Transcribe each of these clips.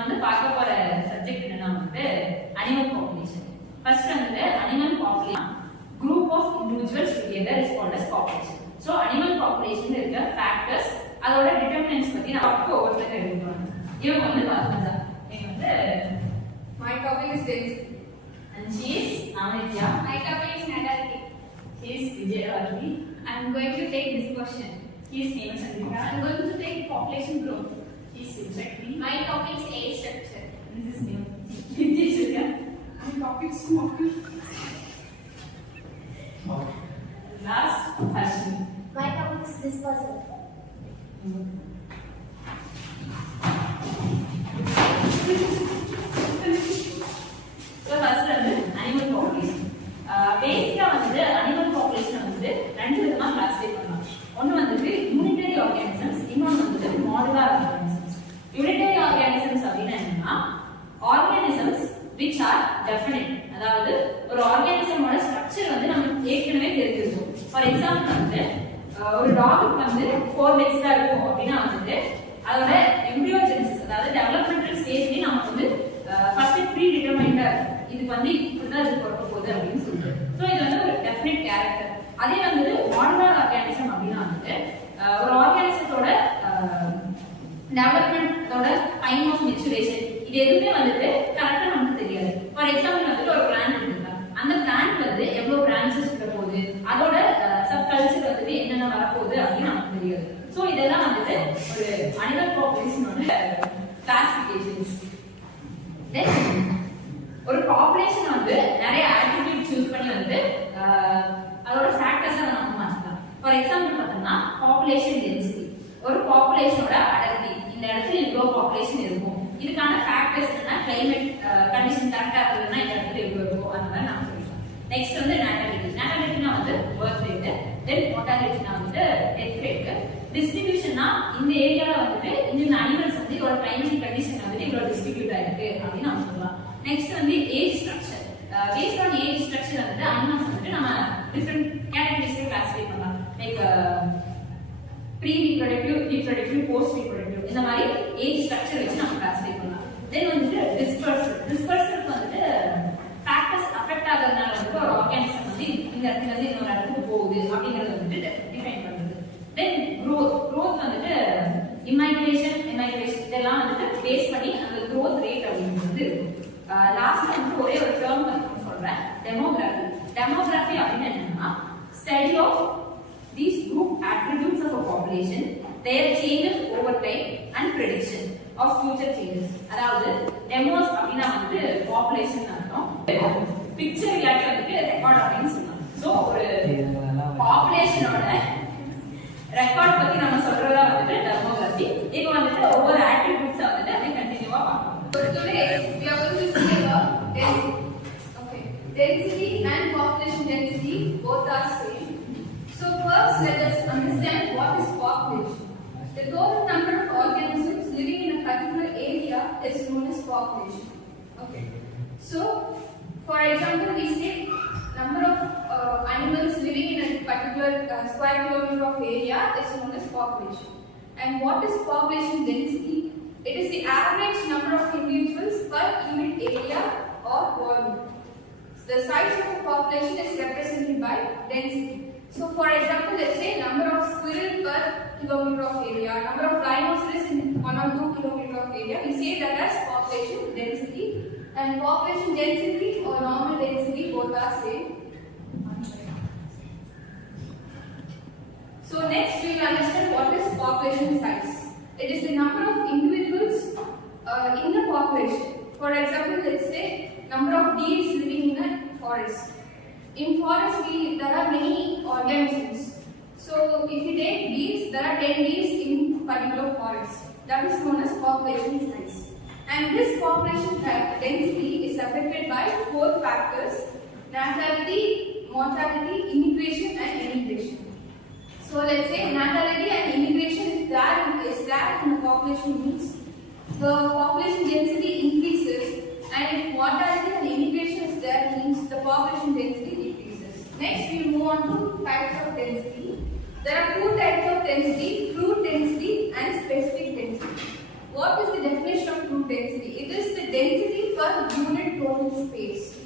நம்ம வந்து பார்க்க போற சப்ஜெக்ட் என்னன்னா வந்து அனிமல் பாப்புலேஷன். ஃபர்ஸ்ட் வந்து animal population group of individuals together is called as population. So animal population இருக்க factors அதோட determinants பத்தி நான் அப்போ ஒவ்வொருத்தர எழுதுறேன். இவங்க வந்து பாருங்க. இவங்க வந்து my topic is density and she is Amitya. my topic is natality. She is Vijayavati. I am going to take dispersion. He is famous and I am going to take population growth. He is Shakti. My topic is age structure. This is new. Vijayashurya. My topic is smoking. Last Harshini. My topic is dispersal. So first வந்து animal population. பேசிக்கா வந்து animal population வந்து ரெண்டு விதமா classify பண்ணலாம். ஒன்னு வந்து unitary organisms, இன்னொன்னு வந்து modular organisms. Unitary organisms அப்படினா என்னன்னா organisms which are definite. அதாவது ஒரு ஆர்கானிசமோட ஸ்ட்ரக்சர் வந்து நமக்கு ஏற்கனவே தெரிஞ்சிருக்கும். ஃபார் எக்ஸாம்பிள் வந்து ஒரு டாக் வந்து 4 லெக்ஸ் தான் இருக்கும் அப்படினா வந்து அதோட எம்பிரியோஜெனிசிஸ் அதாவது டெவலப்மெண்டல் ஸ்டேஜ்லயே நமக்கு வந்து ஃபர்ஸ்ட் ப்ரீ டிட்டர்மைன்டா இருக்கு. இதுக்கு வந்து இப்படிதான் இது பிறக்க போகுது அப்படின்னு சொல்லிட்டு. சோ இது வந்து ஒரு டெஃபினட் கேரக்டர். அதே வந்து மாடுலர் ஆர்கானிசம் அப்படினா வந்து ஒரு ஆர்கானிசத்தோட டெவலப்மெண்டோட டைம் ஆஃப் மெச்சூரேஷன் இது எதுவுமே வந்துட்டு கரெக்டா நமக்கு தெரியாது. ஃபார் எக்ஸாம்பிள் வந்துட்டு ஒரு பிளான்ட் இருக்குங்க. அந்த பிளான்ட் வந்து எவ்வளவு பிரான்ச்சஸ் இருக்க போகுது, அதோட சப் கல்ச்சர் வந்துட்டு என்னென்ன வரப்போகுது அப்படின்னு நமக்கு தெரியாது. சோ இதெல்லாம் வந்துட்டு ஒரு அனிமல் பாப்புலேஷனோட கிளாசிஃபிகேஷன்ஸ். தென் ஒரு பாப்புலேஷன் வந்து நிறைய ஆட்ரிபியூட் சூஸ் பண்ணி வந்து அதோட ஃபேக்டர்ஸை நம்ம மாற்றலாம். ஃபார் எக்ஸாம்பிள் பார்த்தோம்னா பாப்புலேஷன் டென்சிட்டி, ஒரு பாப்புலேஷனோட அடர்த்தி, இந்த இடத்துல இவ்வளவு பாப்புலேஷன் இருக்கும், இதுக்கான ஃபேக்டர்ஸ் என்ன, கிளைமேட் கண்டிஷன் கரெக்டா இருக்குதுன்னா இந்த இடத்துல இவ்வளவு இருக்கும், அந்த மாதிரி நம்ம சொல்லிக்கலாம். நெக்ஸ்ட் வந்து நாட்டாலிட்டி. நாட்டாலிட்டினா வந்து பர்த் ரேட், தென் மோர்டாலிட்டினா வந்து டெத் ரேட். டிஸ்ட்ரிபியூஷன்னா இந்த ஏரியால வந்துட்டு இந்த அனிமல்ஸ் வந்து இதோட கிளைமேட் கண்டிஷன் வந்துட்டு இவ்வளவு டிஸ்ட்ரிபியூட் ஆயிருக்கு அப்படின்னு நம்ம சொல்லலாம். நெக்ஸ்ட் வந்து age structure. Based on age structure வந்து அனிமல்ஸ் வந்துட்டு நம்ம டிஃபரெண்ட் கேட்டகரிஸ்ல கிளாஸிஃபை பண்ணலாம். Like pre reproductive, reproductive, post reproductive இந்த மாதிரி ஏஜ் ஸ்ட்ரக்சர் வச்சு நம்ம கிளாஸிஃபை பண்ணலாம். தென் வந்துட்டு டிஸ்பர்சல். டிஸ்பர்சலுக்கு வந்துட்டு ஃபேக்டர்ஸ் அஃபெக்ட் ஆகிறதுனால வந்துட்டு ஒரு ஆர்கானிசம் வந்து இந்த இடத்துல இருந்து இன்னொரு இடத்துக்கு போகுது அப்படிங்கறது வந்துட்டு டிஃபைன் பண்ணுது. தென் growth. growth வந்துட்டு இமைக்ரேஷன், எமைக்ரேஷன் இதெல்லாம் வந்துட்டு பேஸ் பண்ணி அந்த growth rate அப்படிங்கிறது இருக்கும். லாஸ்ட் வந்து ஒரே ஒரு டேர்ம் வந்து சொல்றேன், டெமோகிராஃபி. டெமோகிராஃபி அப்படின்னு என்னன்னா study of these group attributes of a population, their changes over time and prediction of future changes. அதாவது டெமோஸ் அப்படினா வந்து பாப்புலேஷன் அர்த்தம், பிக்சர் ரியாக்ட் வந்து ரெக்கார்ட் அப்படின்னு சொல்லலாம். சோ ஒரு பாப்புலேஷனோட ரெக்கார்ட் பத்தி நம்ம சொல்றதா வந்துட்டு டெமோகிராஃபி. இப்போ வந்துட்டு ஒவ்வொரு அட்ரிபியூட்ஸ் வந்துட்டு அப்படியே கண்டினியூவா பார்க்கலாம். So today we are going to see about density. Okay, density and population density both are same. So first let us understand what is population. The total number of organisms living in a particular area is known as population. Okay. So for example we say number of animals living in a particular square kilometer of area is known as population. And what is population density? It is the average number of individuals per unit area or volume. The size of a population is represented by density. So for example, let's say number of squirrel per kilometer of area, number of rhinoceros in 1 or 2 kilometer of area, we say that as population density. And population density or normal density both are same. So next we will understand what is population size. It is the number of individuals in the population. For example, let's say number of deers living in a forest. In forest there are many organisms. So if you take deers, there are 10 deers in particular forest. That is known as population size. And this population density is affected by 4 factors: natality, mortality, immigration and emigration. So let's say natality and immigration is there in the population means the population density increases, and if mortality and immigration is there means the population density decreases. Next we move on to types of density. There are 2 types of density: crude density and specific density. What is the definition of crude density? total space.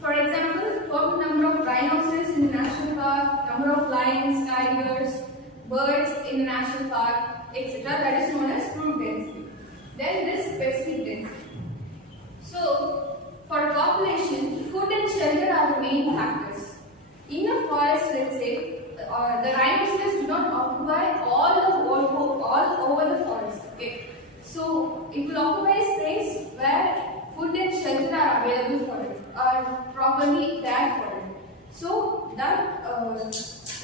For example, total number of rhinoceros in the national park, number of lions, tigers, birds in the national park, etc. That is known as crude density. Then this specific density. So, for population, food and shelter are the main factors. In a forest, let's say, the rhinoceros do not occupy all over the forest. Okay, so it will occupy space where food and shelter are available for it, are properly there for it. So that the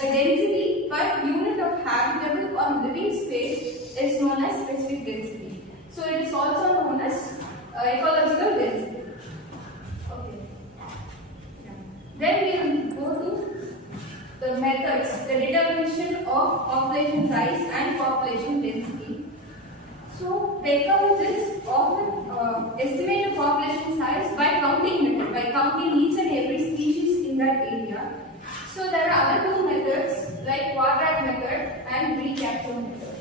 density per unit of habitable or living space is known as specific density. So it is also known as ecological density. Okay. Yeah. Then we will go to the methods, the determination of population size and population density. So, the ecologists often estimate the population size by counting method, by counting each and every species in that area. So, there are other two methods like quadrat method and recapture method.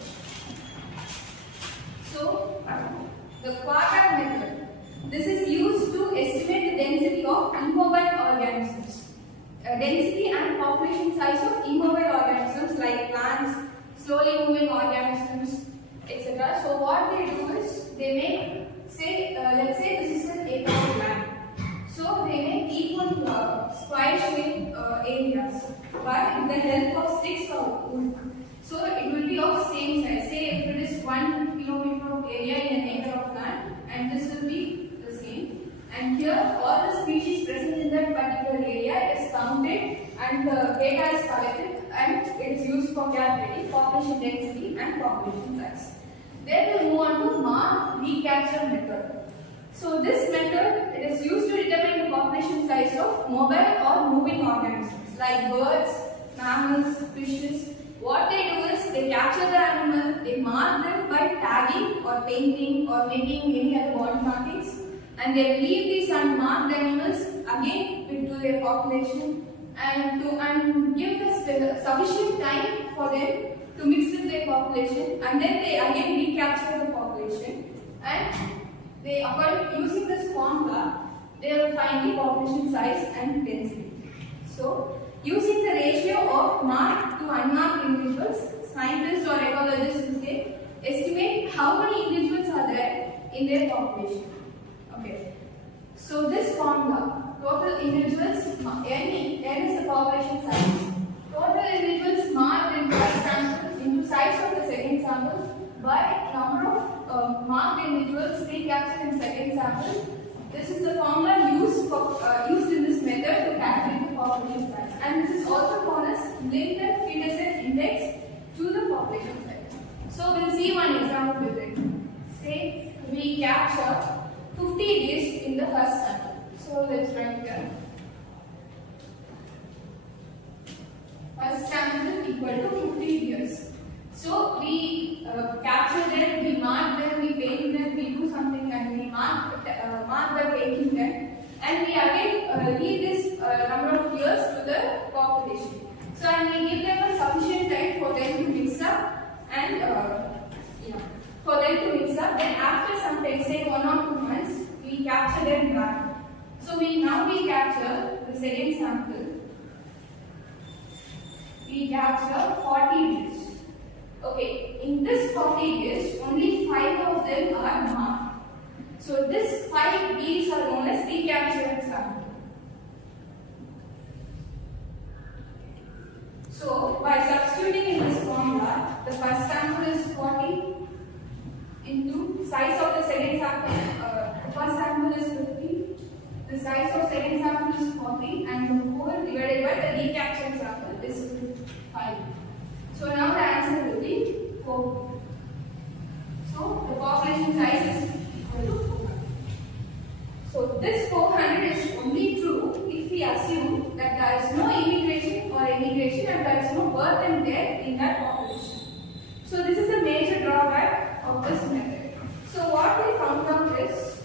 So, the quadrat method, this is used to estimate the density of immobile organisms. Density and population size of immobile organisms like plants, slowly moving organisms, etc. So what they do is they make, say, let's say this is an acre of land. So they make equal square-shaped areas, but with the help of sticks or wood. So it will be of same size. Say if it is 1 kilometer of area in an acre of land, and this will be the same. And here all the species present in that particular area is counted and the data is collected and it is used for calculating population density and population size. Then we move on to mark recapture method. So this method, it is used to determine the population size of mobile or moving organisms like birds, mammals, fishes. What they do is they capture the animal, they mark them by tagging or painting or making any other body markings. And they leave these unmarked animals again into their population and give the sufficient time for them to mix with their population, and then they again recapture the population, and they, upon using this formula, they will find the population size and density. So, using the ratio of marked to unmarked individuals, scientists or ecologists will say estimate how many individuals are there in their population. Okay, so this formula, total individuals, N is the population size. Total individuals marked in first sample into size of the second sample by number of marked individuals recaptured in second sample. This is the formula used in this method to calculate the population size, and this is also known as Linton-Petersen index to the population size. So we'll see one example with it. Say we capture 50 days in the first sample. So let's write here. First sample equal to 50 years. So we capture them, we mark them, we paint them, we do something, and we mark the painting them, and we again leave this number of years to the population. So and we give them a sufficient time for them to mix up and Then after some time, say 1 or 2 months, we capture them back. So we capture the second sample. We capture 40 days. Okay, in this 40 days, only 5 of them are marked. So this 5 days are known as recaptured sample. So by substituting in this formula, the first sample is 40 into size of the second sample. The first sample is 50. The size of second sample is 40, and the whole divided by the recaptured sample is 5. So now the answer will be 4. So the population size is equal to 400. So this 400 is only true if we assume that there is no immigration or emigration and there is no birth and death in that population. So this is a major drawback of this method. So what we found out is,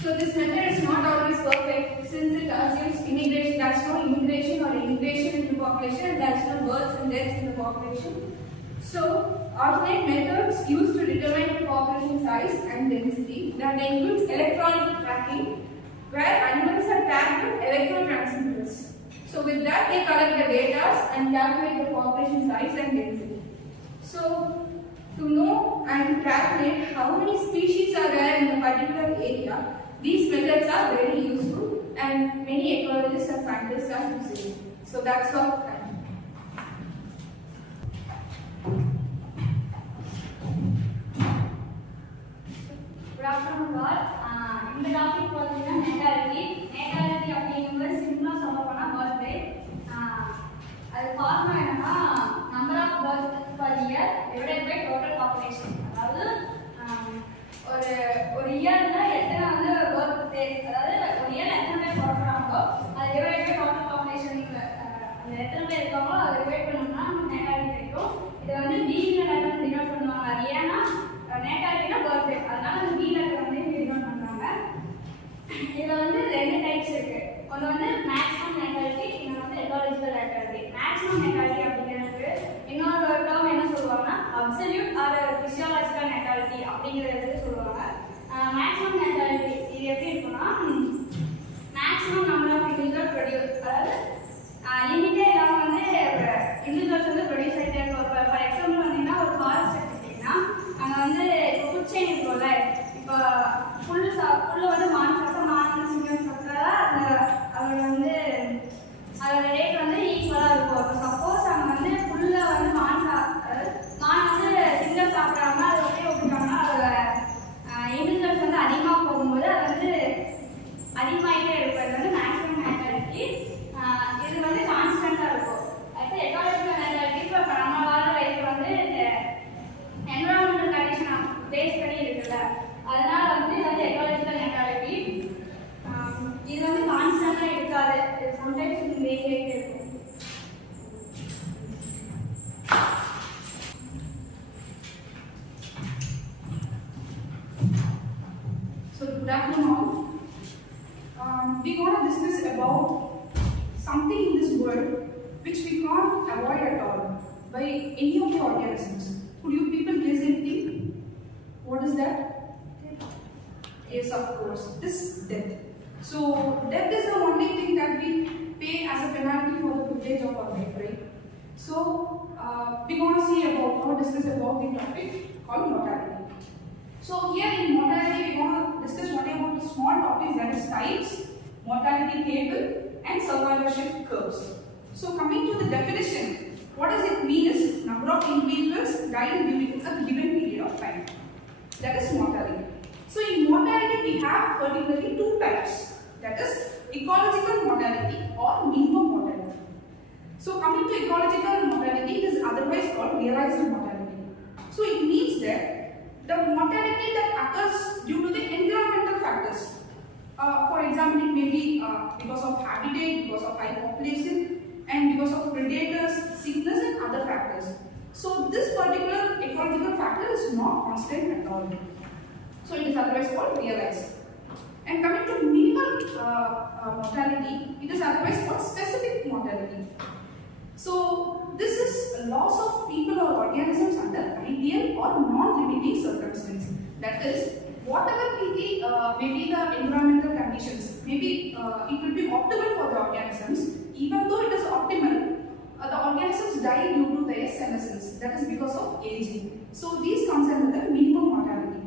so this method is not always perfect since it assumes immigration. There is no immigration or immigration into population, and there is no births and deaths in the population. So alternate methods used to determine the population size and density that includes electronic tracking where animals are tagged with electrotransmitters. So with that they collect the data and calculate the population size and density. So to know and to calculate how many species are there in a particular area, these methods are very useful and many ecologists and scientists are using it. So that's all. Good afternoon, all. இந்த topic பார்த்தீங்கன்னா natality அப்படிங்கிறது சிம்பிளா சொல்ல போனா birth rate. அது காரணம் என்னன்னா number of birth per year divided by total population. அதாவது ஒரு இயர்ல எத்தனை வந்து பர்த் ரேட், அதாவது ஒரு இயர்ல எத்தனை பேர் பிறக்கிறாங்களோ அது டிவைடட் பை டோட்டல் பாப்புலேஷன், அந்த எத்தனை பேர் இருக்காங்களோ அதை டிவைட் பண்ணோம்னா நமக்கு நேட்டாலிட்டி கிடைக்கும். இதை வந்து பில லெட்டர் டினோட் பண்ணுவாங்க. அது ஏன்னா நேட்டாலிட்டினா பர்த் ரேட், அதனால அந்த பி லெட்டர் வந்து டினோட் பண்றாங்க. இதுல வந்து ரெண்டு டைப்ஸ் இருக்கு. ஒன்று வந்து மேக்ஸிமம் நேட்டாலிட்டி, இன்னொன்று வந்து எக்காலஜிக்கல் நேட்டாலிட்டி. மேக்ஸிமம் நேட்டாலிட்டி அப்படிங்கிறதுக்கு இன்னொரு டேர்ம் என்ன சொல்லுவாங்கன்னா அப்சல்யூட் ஆர் பிசியாலஜிக்கல் நேட்டாலிட்டி அப்படிங்கிறது சொல்லுவாங்க. மேக்ஸிமம் நேட்டாலிட்டி இது எப்படி இருக்குன்னா maximum number of individual produce, அதாவது லிமிட்டே இல்லாமல் வந்து இண்டிவிஜுவல்ஸ் வந்து ப்ரொடியூஸ் ஆகிட்டே இருக்கும். ஃபார் எக்ஸாம்பிள் வந்தீங்கன்னா ஒரு ஃபாரஸ்ட் எடுத்துக்கிட்டிங்கன்னா அங்கே வந்து இப்போ ஃபுட் செயின் இருக்கும்ல, இப்போ புல்லு வந்து மான் சாப்பிட்டா மான் வந்து சிங்கம் சாப்பிட்டா அதோட வந்து அதோட ரேட் வந்து ஈக்குவலாக இருக்கும். இப்போ சப்போஸ் அங்கே வந்து புல்லை வந்து அதாவது மான் வந்து சிங்கம் சாப்பிட்றாங்க, அதை அப்படியே விட்டுட்டாங்கன்னா அதோட இண்டிவிஜுவல்ஸ் வந்து அதிகமாக போகும்போது அது வந்து அதிகமாகிட்டே இருக்கும். இது வந்து மேக்ஸிமம் நேட்டாலிட்டி. இது வந்து கான்ஸ்டன்ட்டாக இருக்கும். அடுத்து எக்காலஜிக்கல் நேட்டாலிட்டி இப்போ நம்ம வாழ்ற லைஃப் வந்து என்விரான்மெண்டல் கண்டிஷன் பேஸ் பண்ணி இருக்குல்ல, அதனால வந்து இது வந்து எக்காலஜிக்கல் நேட்டாலிட்டி. இது வந்து கான்ஸ்டன்டா இருக்காது, சம்டைம்ஸ் இது வேரி ஆகிட்டே இருக்கும். So good afternoon all. We want to discuss about something in this world which we can't avoid at all by any of the organisms. Could you people guess anything? What is that? Yes, of course, this death. So death is the only thing that we pay as a penalty for the privilege of our life, right? So we're going to see about or discuss about the topic called mortality. So here in mortality, we're going to discuss only about the small topics, that is types, mortality table, and survivorship curves. So coming to the definition, what does it mean is number of individuals died during a given period of time. That is mortality. So in mortality we have particularly two types, that is ecological mortality or minimum mortality. So coming to ecological mortality, it is otherwise called realized mortality. So it means that the mortality that occurs due to the environmental factors. For example, it may be because of habitat, because of high population, and because of predators, sickness and other factors. So this particular ecological factor is not constant at all. So it is otherwise called realized. And coming to minimal mortality, it is otherwise called specific mortality. So this is loss of people or organisms under ideal or non-limiting circumstances. That is, whatever may be the environmental conditions, maybe it will be optimal for the organisms. Even though it is optimal, the organisms die due to their senescence. That is because of aging. So these comes under the minimum mortality.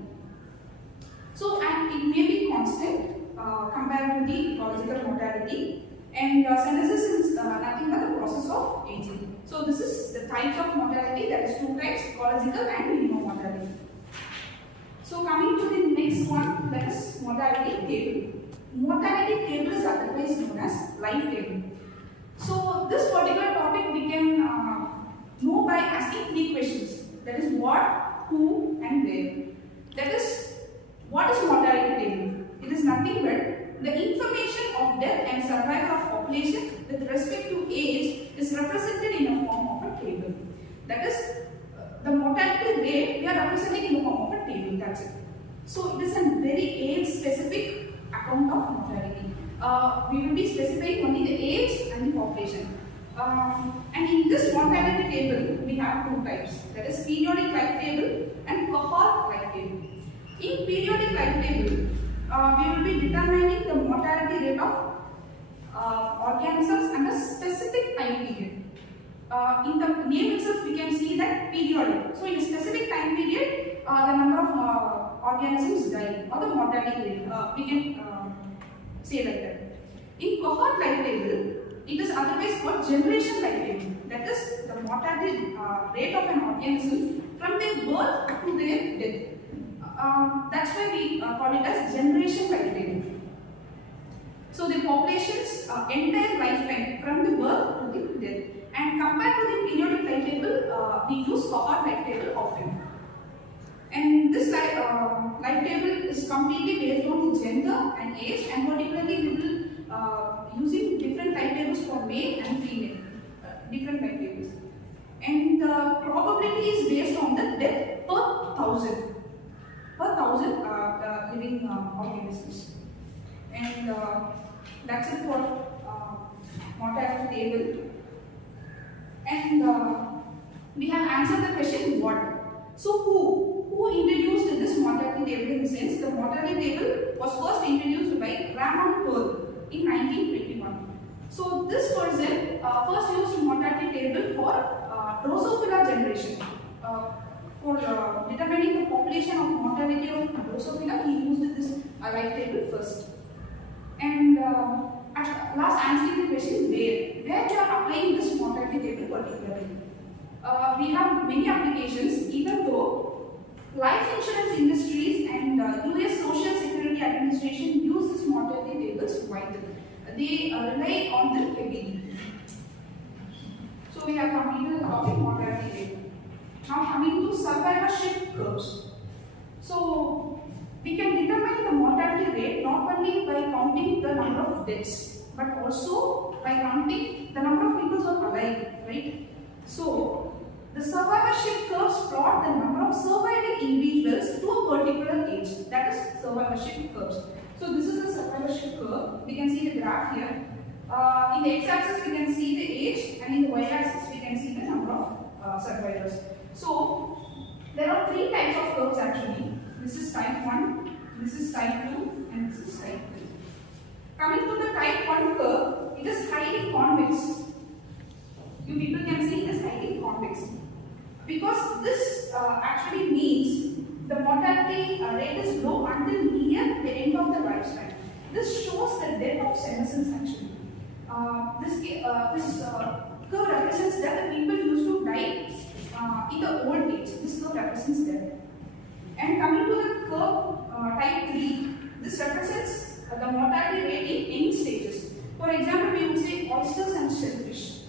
So and it may be constant compared to the ecological mortality, and senescence is nothing but the process of aging. So this is the types of mortality, that is two types, ecological and minimum mortality. So coming to the next one, that is mortality table. Mortality table is otherwise known as life table. So this particular topic we can know by asking three questions, that is what, who and where. That is, what is mortality table? It is nothing but the information of death and survival of population with respect to age is represented in the form of a table. That is, the mortality rate we are representing in the form of a table. That's it. So it is a very age specific account of mortality. We will be specifying only the age and the population. And in this mortality table, we have two types. That is periodic life table and cohort life table. In periodic life table, we will be determining the mortality rate of organisms under specific time period. In the name itself, we can see that periodic. So, in a specific time period, the number of organisms die or the mortality rate. We can say like that. In cohort life table, it is otherwise called generation life table. That is the mortality rate of an organism from their birth up to their death. That's why we call it as generation life table. So the population's entire lifetime from the birth to the death. And compared to the periodic life table, we use cohort life table often. And this life table is completely based on the gender and age, and particularly we will using different life tables for male and female, different life tables. And the probability is based on the death per thousand living organisms. And that's it for mortality table. And we have answered the question what. So who introduced this mortality table? In the sense, the mortality table was first introduced by Ramon Pearl in 1921. So this person first used mortality table for Drosophila generation. For determining the population of mortality of Drosophila, he used this life table first. And at last, answering the question where we are applying this mortality table particularly. We have many applications, even though life insurance industries and US Social Security Administration use this mortality tables widely. They rely on them heavily. So we have completed the topic mortality table. Now coming to survivorship curves. So we can determine the mortality rate not only by counting the number of deaths, but also by counting the number of people who are alive, right? So the survivorship curves plot the number of surviving individuals to a particular age. That is survivorship curves. So this is the survivorship curve. We can see the graph here. In the x-axis we can see the age, and in the y-axis we can see the number of survivors. So there are three types of curves actually. This is type 1, this is type 2, and this is type 3. Coming to the type 1 curve, it is highly convex. You people can see it is highly convex. Because this actually means the mortality rate is low until near the end of the lifespan. This shows the death of senescence actually. This curve represents that the people used to die in the old age. This curve represents that. And coming to the curve type 3, this represents the mortality rate in end stages. For example, we would say oysters and shellfish.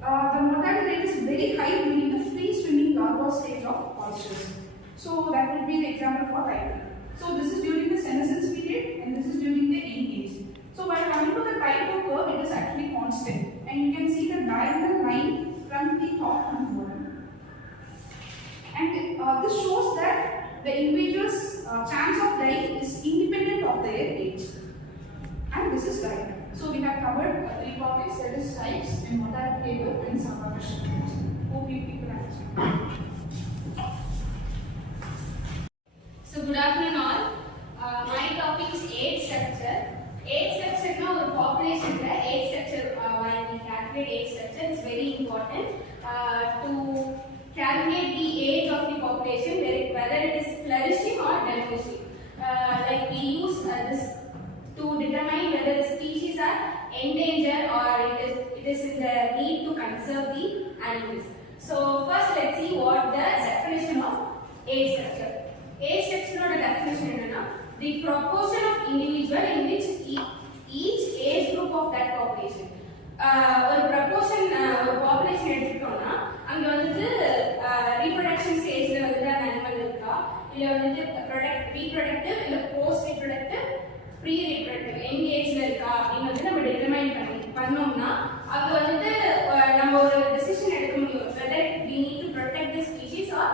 The mortality rate is very high during the free swimming larval stage of oysters. So that would be the example for type 3. So this is during the senescence period and this is during the end age. So while coming to the type 2 curve, it is actually constant. And you can see the diagonal line from the top to the bottom. And this shows that the individual's chance of dying is independent of their age. And this is diagonal. So we have covered three topics, that is types and mortality table and survivorship. Hope you people understand. So good afternoon all. My topic is age structure. Age structure is a population. Age structure, when we calculate age structure, is very important to calculate the age of the population, whether it is flourishing or diminishing. Like we use this to determine whether the species are endangered or it is in the need to conserve the animals. So first let's see what the definition of age structure. Age structure definition is the proportion of individual in which each age group of that population. ஒரு proportion ஒரு population எடுத்துட்டோம்னா அங்க வந்துட்டு reproduction stageல வந்துட்டு அந்த animal இருக்கா இல்ல வந்துட்டு reproductive இல்ல post reproductive pre reproductive end ageல இருக்கா அப்படினு வந்து நம்ம determine பண்ணோம்னா அப்ப வந்துட்டு நம்ம ஒரு decision எடுக்க முடியும் whether we need to protect the species or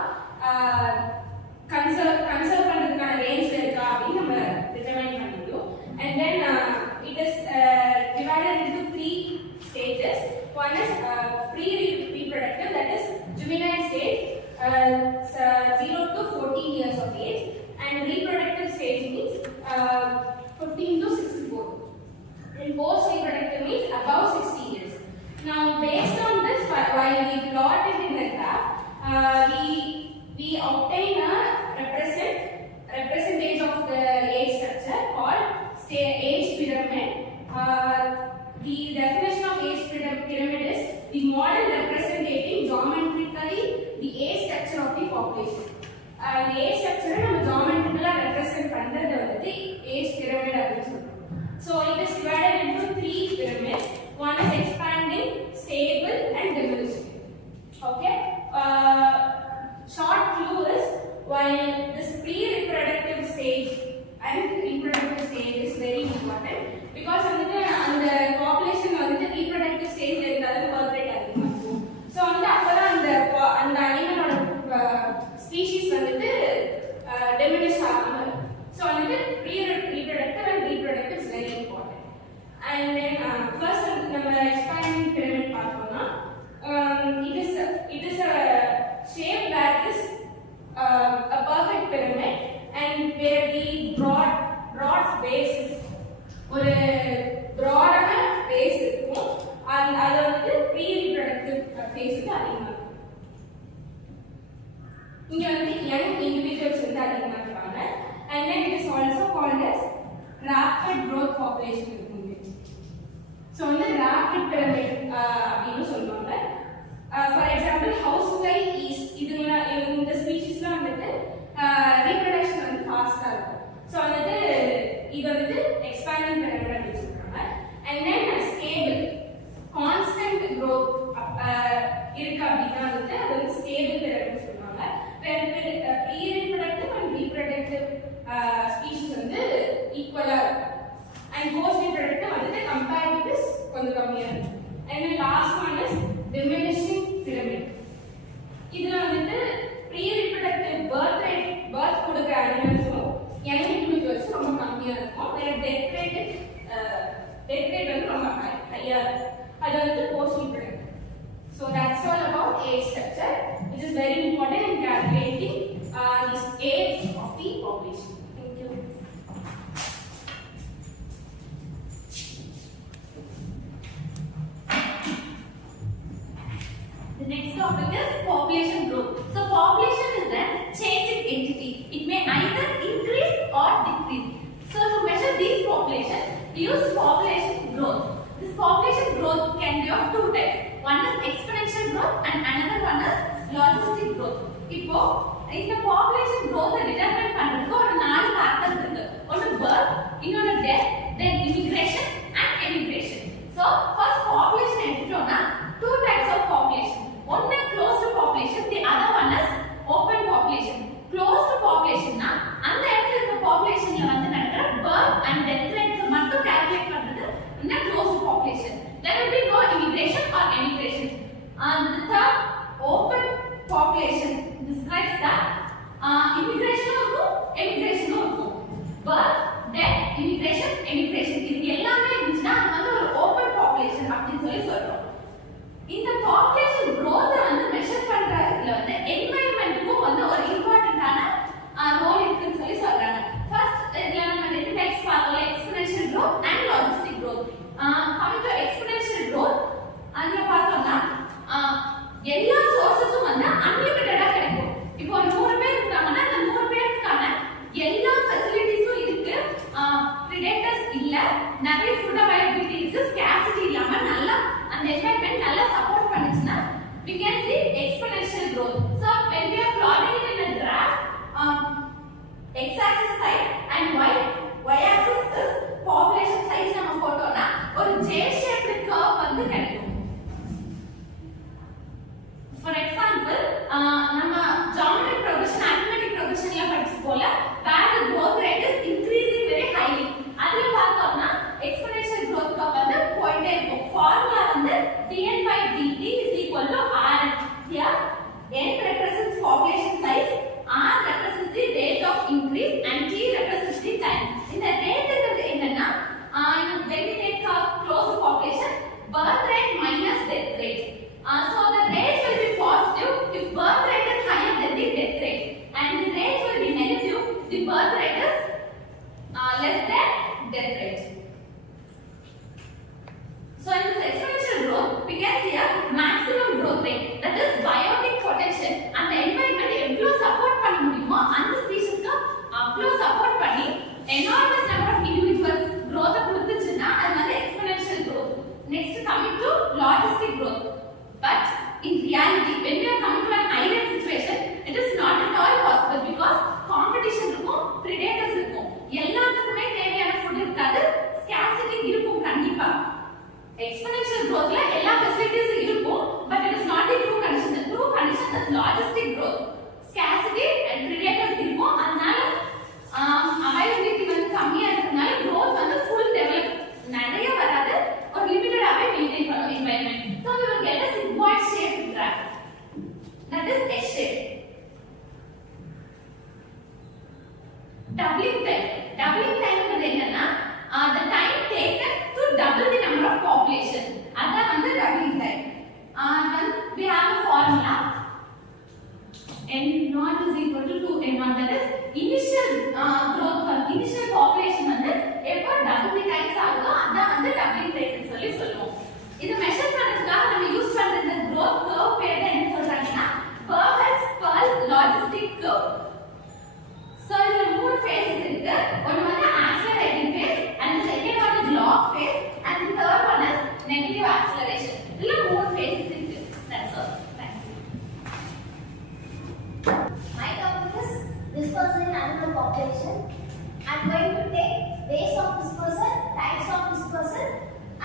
conserve பண்றதுக்கான ரேஞ்ச்ல இருக்கா அப்படி நம்ம determine பண்ண முடியும். And then it is divided into three stages. One is pre-reproductive, that is juvenile stage, 0 to 14 years of age, and reproductive stage means pre-reproductive stage and reproductive stage is very important because வந்துட்டு அந்த population வந்துட்டு reproductive stage இருந்தாலும் birth rate அதிகமா இருக்கும். So வந்து அப்பதான் அந்த அனிமலோட species வந்துட்டு diminish ஆகாம இருக்கும். So வந்துட்டு pre-reproductive and reproductive is very important. And then first நம்ம expanding pyramid பார்த்தோம்னா it is a shape that is a perfect pyramid and where the broad base is ஒரு broad-ஆன base இருக்கும். அது வந்து pre-reproductive phase-க்கு அதிகமா இருக்கும். இங்க வந்து young individuals வந்து அதிகமா இருப்பாங்க. And then it is also called as rapid growth population இருக்கும். So வந்து rapid pyramid அப்படின்னு சொல்லுவாங்க. For example, housefly is இந்த ஸ்பீஷிஸ்லாம் வந்துட்டு reproduction வந்து ஃபாஸ்டா இருக்கும். So வந்துட்டு இது வந்து expanding pyramid அப்படின்னு சொல்றாங்க. And then stable constant growth இருக்கு அப்படின்னா வந்துட்டு அது வந்து stable pyramid சொல்றாங்க. Where pre-reproductive and reproductive species வந்து ஈக்குவலா இருக்கும். And post-reproductive வந்துட்டு compared to this கொஞ்சம் கம்மியா இருக்கும். And then last one is diminishing pyramid. இதுல வந்துட்டு pre-reproductive birth கொடுக்கிற அனிமல்ஸும் young individuals ரொம்ப கம்மியா இருக்கும். their death rate வந்து ரொம்ப ஹையா இருக்கும். அது வந்து post-reproductive. So that's all about age structure, which is very important in calculating this age of the population. Thank you. The next topic is population growth. So population is a changing entity. It may either increase or decrease. So to measure these populations, we use population growth. This population growth can be of two types. One is exponential growth and another one is logistic growth. இப்போ இந்த population growth determine பண்றதுக்கு ஒரு நாலு factors இருக்கு. ஒன்னு birth, இன்னொரு death, then immigration and emigration. So first population எடுத்துட்டோம்னா two types of population. One is closed population, the other one is open population. Closed population na அந்த இடத்துல இருக்க populationல வந்து நடக்கிற birth and death rates மட்டும் calculate பண்றது இந்த closed population. There will be no immigration or emigration. The third open population describes that immigration இருக்கும் emigration இருக்கும். Birth, death, immigration, emigration இது எல்லாமே இருந்துச்சுன்னா அது வந்து ஒரு open population அப்படின்னு சொல்லி சொல்றோம். இந்த population growth வந்து மெஷர் பண்றதுல வந்து environment-க்கும் வந்து ஒரு இம்பார்ட்டன்ட்டான ரோல் இருக்குன்னு சொல்லி சொல்றாங்க. ஃபர்ஸ்ட் இதுல நம்ம ரெண்டு டைப்ஸ் பார்த்தோம், exponential growth and logistic growth. coming to exponential growth அதுல பார்த்தோம்னா எல்லா சோர்சஸும் வந்து அன்லிமிட்டடா கிடைக்கும். இப்போ 100 பேர் இருக்காங்கன்னா அந்த 100 பேருக்கான எல்லா ஃபெசிலிட்டிஸும் இருக்கு. predators இல்ல, நிறைய food availability இருக்கு, scarcity இல்லாம நல்லா அந்த environment நல்லா சப்போர்ட் பண்ணுச்சுன்னா we can see exponential growth. So when we are plotting it in a graph, x axis side and y axis is population size நம்ம போட்டோம்னா ஒரு J shaped curve வந்து கிடைக்கும். For example, நம்ம geometric progression, arithmetic progressionல படிச்ச போல where the growth rate is increasing very highly. அதுல பார்த்தோம்னா exponential growth curve வந்து போயிட்டே இருக்கும். ஃபார்முலா வந்து dn by dt is equal to rn. Here n represents population size, r represents the rate of increase and t represents the time. இந்த ரேட்ங்கிறது என்னன்னா when we take a closed population, birth rate minus death rate. So the rate will be positive if birth rate is higher than the death rate, and the rate will be negative if the birth rate is less than death rate. So in this exponential growth, we can see a maximum growth rate, that is biotic potential. And the environment எவ்வளோ support பண்ண முடியுமோ அந்த ஸ்பீஷிஸ்க்கு அவ்வளோ support பண்ணி enormous number of individuals growth கொடுத்துச்சுன்னா அது வந்து exponential growth. Next coming to logistic growth. But in reality, when we are coming to an ideal situation, it is not at all possible because competition இருக்கும், predators இருக்கும், எல்லாத்துக்குமே தேவையான food இருக்காது, scarcity இருக்கும் கண்டிப்பா. Exponential doubling time. Doubling time வந்து என்னன்னா the time taken to double the number of population. அதான் வந்து doubling time. Then we have a formula. N0 is equal to 2N1. That is initial growth, initial population வந்து எப்போ double the times ஆகுதோ அதான் வந்து doubling time னு சொல்லுவோம். இது மெஷர் பண்றதுக்காக நம்ம யூஸ் பண்ற இந்த growth curve பேர் தான் என்ன சொல்றாங்கன்னா Pearl logistic curve. So இதுல மூணு phases இருக்கு. ஒன்னு வந்து accelerating phase and the second one is log phase and the third one is negative acceleration. இதுல மூணு phases இருக்கு. That's all. Thank you. My topic is dispersal in animal population. I'm going to take ways of dispersal, types of dispersal,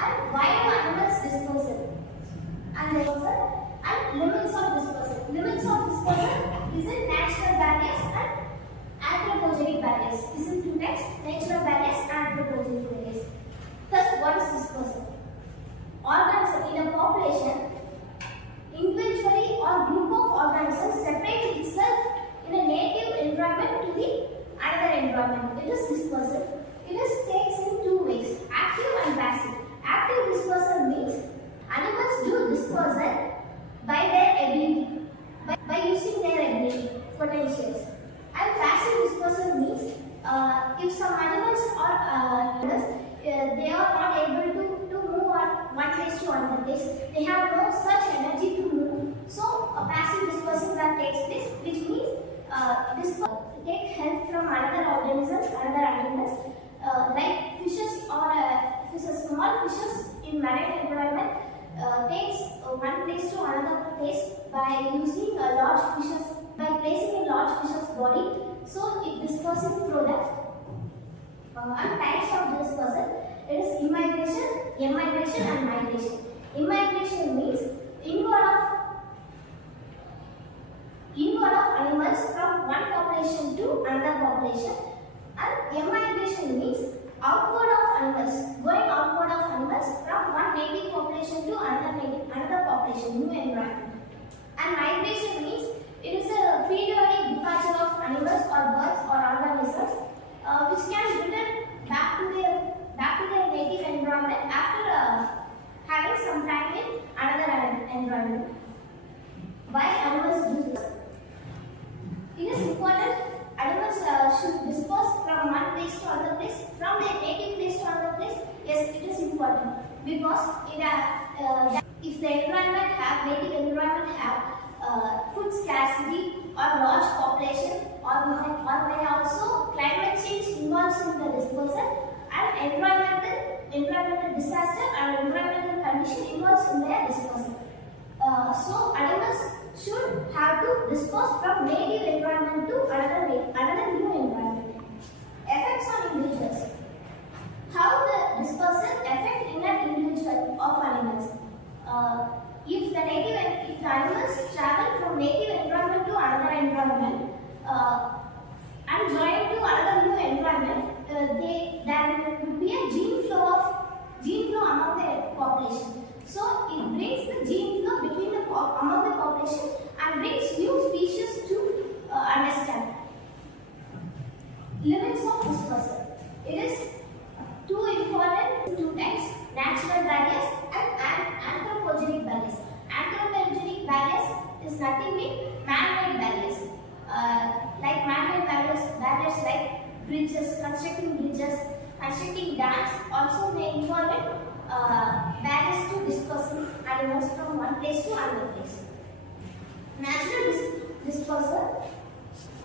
and why do animals dispersal, and limits of dispersal. Limits of dispersal is in natural barriers and anthropogenic barriers. Listen to next: natural barriers and anthropogenic barriers. First, what is dispersal? Organisms in a population, individually or group of organisms, separate itself in a native environment to the another environment. It is dispersal. It is takes in two ways: active and passive. Active dispersal means animals do dispersal by their ability, by using their ability, potentials. And passive dispersal means if some animals or they are not able to move on one place to another place, they have no such energy to move. So a passive dispersal that takes place, which means take help from another organisms, another animals, like fishes or small fishes in marine environment takes one place to another place by using a large fishes, by placing a large fish's body. So it disperses through that. And types of dispersal, it is immigration, emigration, and migration. Immigration means inward of animals from one population to another population, and emigration means outward of animals, going outward of animals from one native population to another population, new environment. And migration means it is a periodic departure of animals or birds or organisms which can return back to their native environment after having some time in another environment. Why animals do this? It is important. Animals should disperse from one place to another place, from their native place to another place. Yes, it is important because if the native environment have food scarcity or large population, or may also climate change involves in the dispersal, and environmental disaster or environmental condition involves in their dispersal. So animals should have to disperse from native environment to another new environment. Effects on individuals. How the dispersal affect inner individual of animals. If the animals travel from native environment to another environment and join to another new environment, there would be a gene flow among the population. So it brings the gene flow among the population and brings new species to understand. Limits of dispersal. It is two important two types: natural barriers and anthropogenic barriers. Anthropogenic barriers is nothing but man-made barriers. Like man-made barriers like bridges, constructing dams also may involve barriers to dispersing animals from one place to another place. Natural dispersal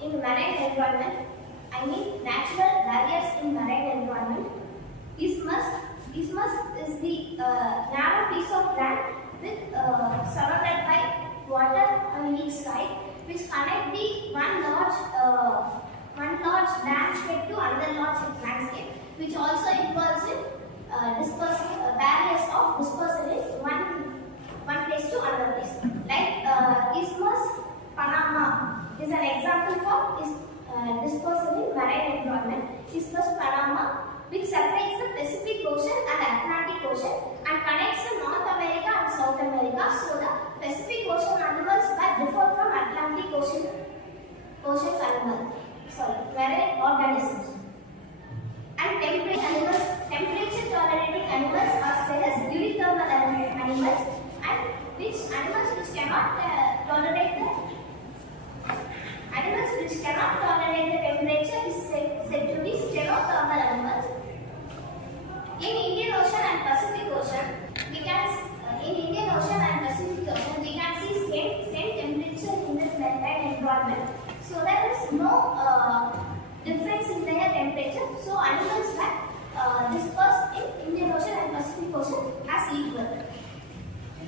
in marine environment, natural barriers in marine environment. Isthmus is the narrow piece of land with surrounded by water on each side, which connect the one large landscape to another large landscape, which also involves in barriers of dispersal in one place to another place. Like Isthmus Panama is an example for dispersal in marine environment. Isthmus Panama, which separates the Pacific Ocean and Atlantic Ocean and connects North America and South America. So the Pacific Ocean animals differ from Atlantic Ocean marine organisms. cannot tolerate the animals which cannot tolerate the temperature is said to be stenothermal animals. In Indian Ocean and Pacific Ocean, we can see same temperature in the maritime environment. So there is no difference in their temperature. So animals were dispersed in Indian Ocean and Pacific Ocean as equal.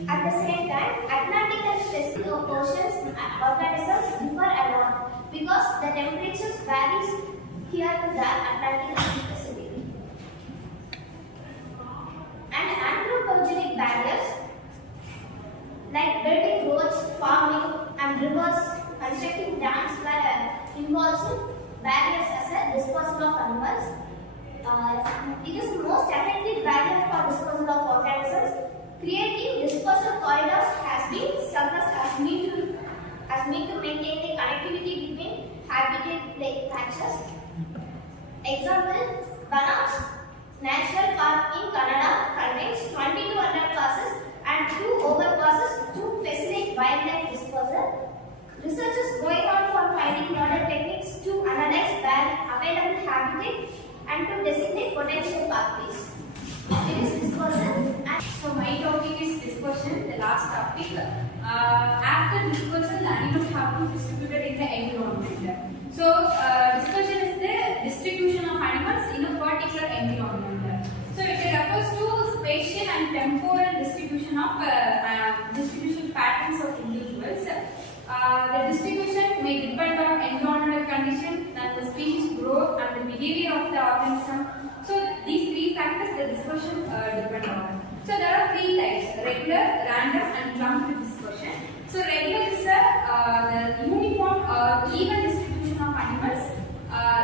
At the same time, Atlantic and Pacific Oceans organisms differ a lot because the temperatures varies here to there, Atlantic and Pacific. And anthropogenic barriers like building roads, farming and rivers, constructing dams were involved in barriers as a dispersal of animals. It is the most effective barrier for dispersal of organisms. Creating dispersal corridors has been suggested as means to maintain the connectivity between habitat patches. Example, Banff National Park in Canada contains 22 underpasses and 2 overpasses to facilitate wildlife dispersal. Research is going on for finding modern techniques to analyze available habitat and to designate potential pathways. It is dispersal. So my topic is dispersion, the last topic. After dispersal, the animals have to be distributed in the environment. So dispersion is the distribution of animals in a particular environment. So it refers to spatial and temporal distribution of distribution patterns of individuals. The distribution may depend on environmental conditions and the species growth and the behavior of the organism. So these 3 factors the dispersion depend on. So there are 3 types: regular, random and clumped dispersion. So regular is the uniform or even distribution of animals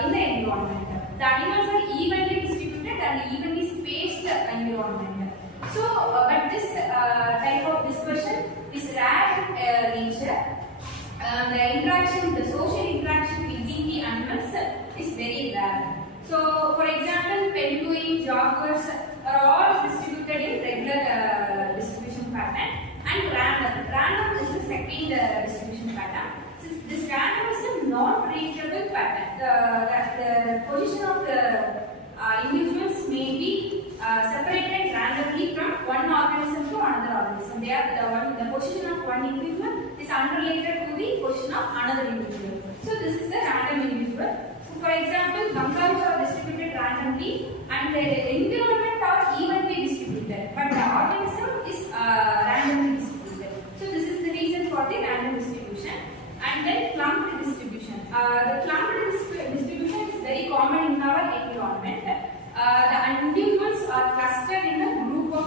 in the environment. The animals are evenly distributed and evenly spaced environment. So but this type of dispersion is rare in nature. The social interaction between the animals is very rare. So, for example, penguin, jaguars are all distributed in regular distribution pattern, and random. Random is the second distribution pattern. Since this random is a non-reachable pattern, the position of the individuals may be separated randomly from one organism to another organism. The position of one individual is unrelated to the position of another individual. So this is the random individual. So for example, kangaroos are distributed randomly and the environment are evenly distributed, but the organism is randomly distributed. So this is the reason for the random distribution. And then clumped distribution. The clumped distribution is very common in our environment. The individuals are clustered in a group of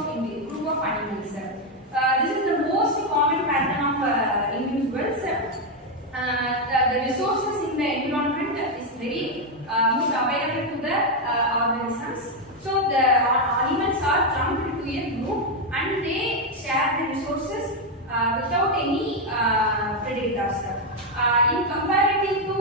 animals. This is the most common pattern of individuals. The resources in the environment is very most available to the organisms. So the animals are clumped to a group and they share the resources without any predators. In comparative to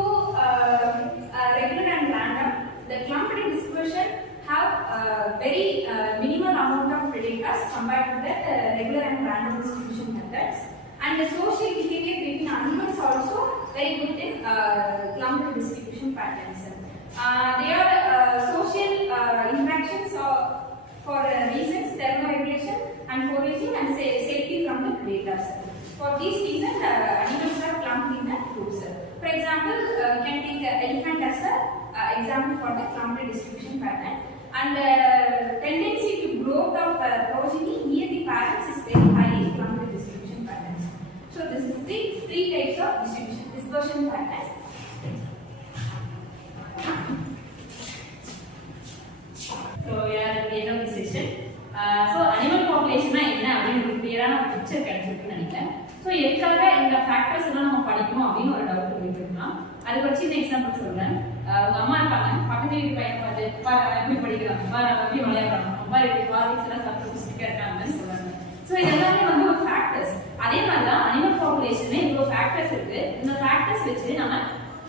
regular and random, the clumped dispersion have very minimal amount of predators compared to the regular and random distribution methods. And the social behavior between animals also very good in clumped distribution patterns. They are social interactions for reasons thermoregulation and foraging and safety from the predators. For these reasons, animals are clumped in groups. For example, we can take the elephant as an example for the clumped distribution pattern. And the tendency to growth of progeny near the parents is very high in clumped distribution patterns. So this is the 3 types of dispersion patterns. So we are at the end of the session. So animal population என்ன அப்படின்னு ஒரு கிளியரான picture கிடைச்சிருக்குன்னு நினைக்கிறேன். So எதுக்காக இந்த factors எல்லாம் நம்ம படிக்கணும் அப்படின்னு ஒரு டவுட் இருக்கலாம். அதை வச்சு இந்த எக்ஸாம்பிள் சொல்றேன். உங்க அம்மா இருப்பாங்க, பக்கத்து வீட்டு பையன் பார்த்து எப்படி படிக்கிறாங்க, எப்படி விளையாடுறாங்க, எப்படி வாரிசு எல்லாம் சப்டிஸ்டிக்கா இருக்காங்கன்னு சொல்றாங்க. ஸோ இதெல்லாமே வந்து ஒரு ஃபேக்டர்ஸ். அதே மாதிரி தான் அனிமல் பாப்புலேஷனே இவ்வளோ ஃபேக்டர்ஸ் இருக்கு. இந்த ஃபேக்டர்ஸ் வச்சு நம்ம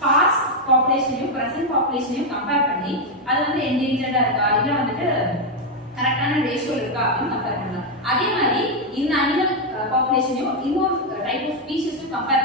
பாஸ்ட் பாப்புலேஷனையும் ப்ரெசென்ட் பாப்புலேஷனையும் கம்பேர் பண்ணி அது வந்து என்டேஞ்சர்டா இருக்கா இல்லை வந்துட்டு கரெக்டான ரேஷியோ இருக்கா அப்படின்னு கம்பேர் பண்ணலாம். அதே மாதிரி இந்த அனிமல் பாப்புலேஷனையும் இன்னொரு type of species to compare